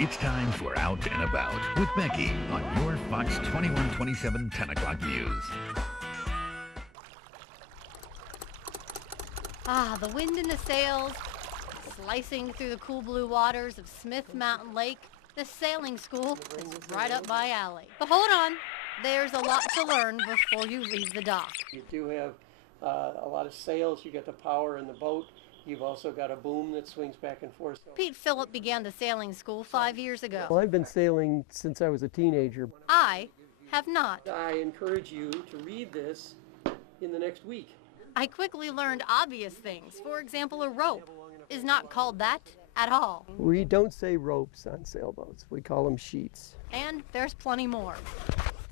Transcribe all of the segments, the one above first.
It's time for Out and About with Becky on your Fox 2127 10 o'clock news. The wind in the sails, slicing through the cool blue waters of Smith Mountain Lake. The sailing school is right up my alley. But hold on, there's a lot to learn before you leave the dock. You do have a lot of sails. You got the power in the boat. You've also got a boom that swings back and forth. Pete Phillip began the sailing school 5 years ago. Well, I've been sailing since I was a teenager. I have not. I encourage you to read this in the next week. I quickly learned obvious things. For example, a rope is not called that at all. We don't say ropes on sailboats. We call them sheets. And there's plenty more.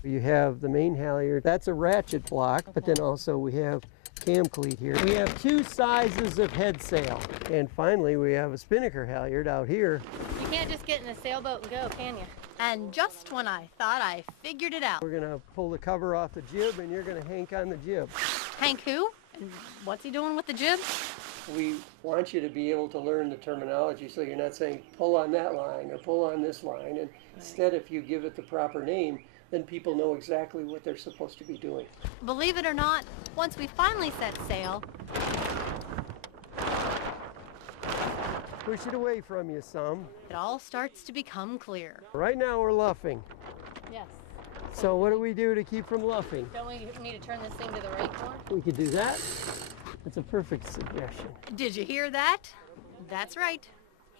You have the main halyard. That's a ratchet block, but then also we have cam cleat here. We have two sizes of head sail. And finally, we have a spinnaker halyard out here. You can't just get in a sailboat and go, can you? And just when I thought I figured it out. We're gonna pull the cover off the jib and you're gonna hank on the jib. Hank who? And what's he doing with the jib? We want you to be able to learn the terminology so you're not saying pull on that line or pull on this line. And instead, if you give it the proper name, then people know exactly what they're supposed to be doing. Believe it or not, once we finally set sail, Push it away from you some. it all starts to become clear. Right now we're luffing. Yes. So what do we do to keep from luffing? Don't we need to turn this thing to the right more? We could do that. That's a perfect suggestion. Did you hear that? That's right.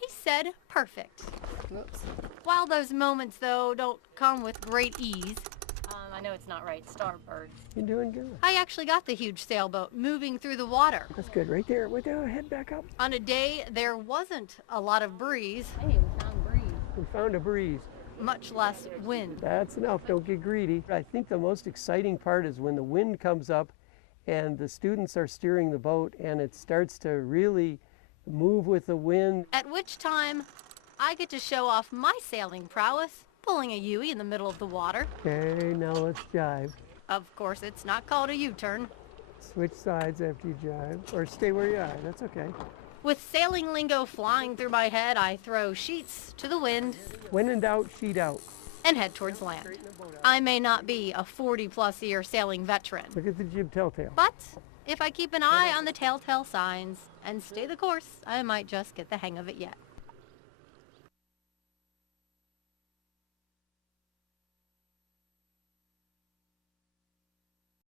He said perfect. Oops. While those moments, though, don't come with great ease, I know it's not right, starboard. You're doing good. I actually got the huge sailboat moving through the water. That's good. Right there. Right there. Head back up. On a day there wasn't a lot of breeze. Hey, we found breeze. We found a breeze. Much less wind. That's enough. Don't get greedy. I think the most exciting part is when the wind comes up and the students are steering the boat and it starts to really move with the wind. At which time, I get to show off my sailing prowess, pulling a Yui in the middle of the water. Okay, now let's jive. Of course, it's not called a U-turn. Switch sides after you jive, or stay where you are. That's okay. With sailing lingo flying through my head, I throw sheets to the wind When in doubt, sheet out. and head towards land. I may not be a 40-plus year sailing veteran, Look at the jib telltale. but if I keep an eye on the telltale signs and stay the course, I might just get the hang of it yet.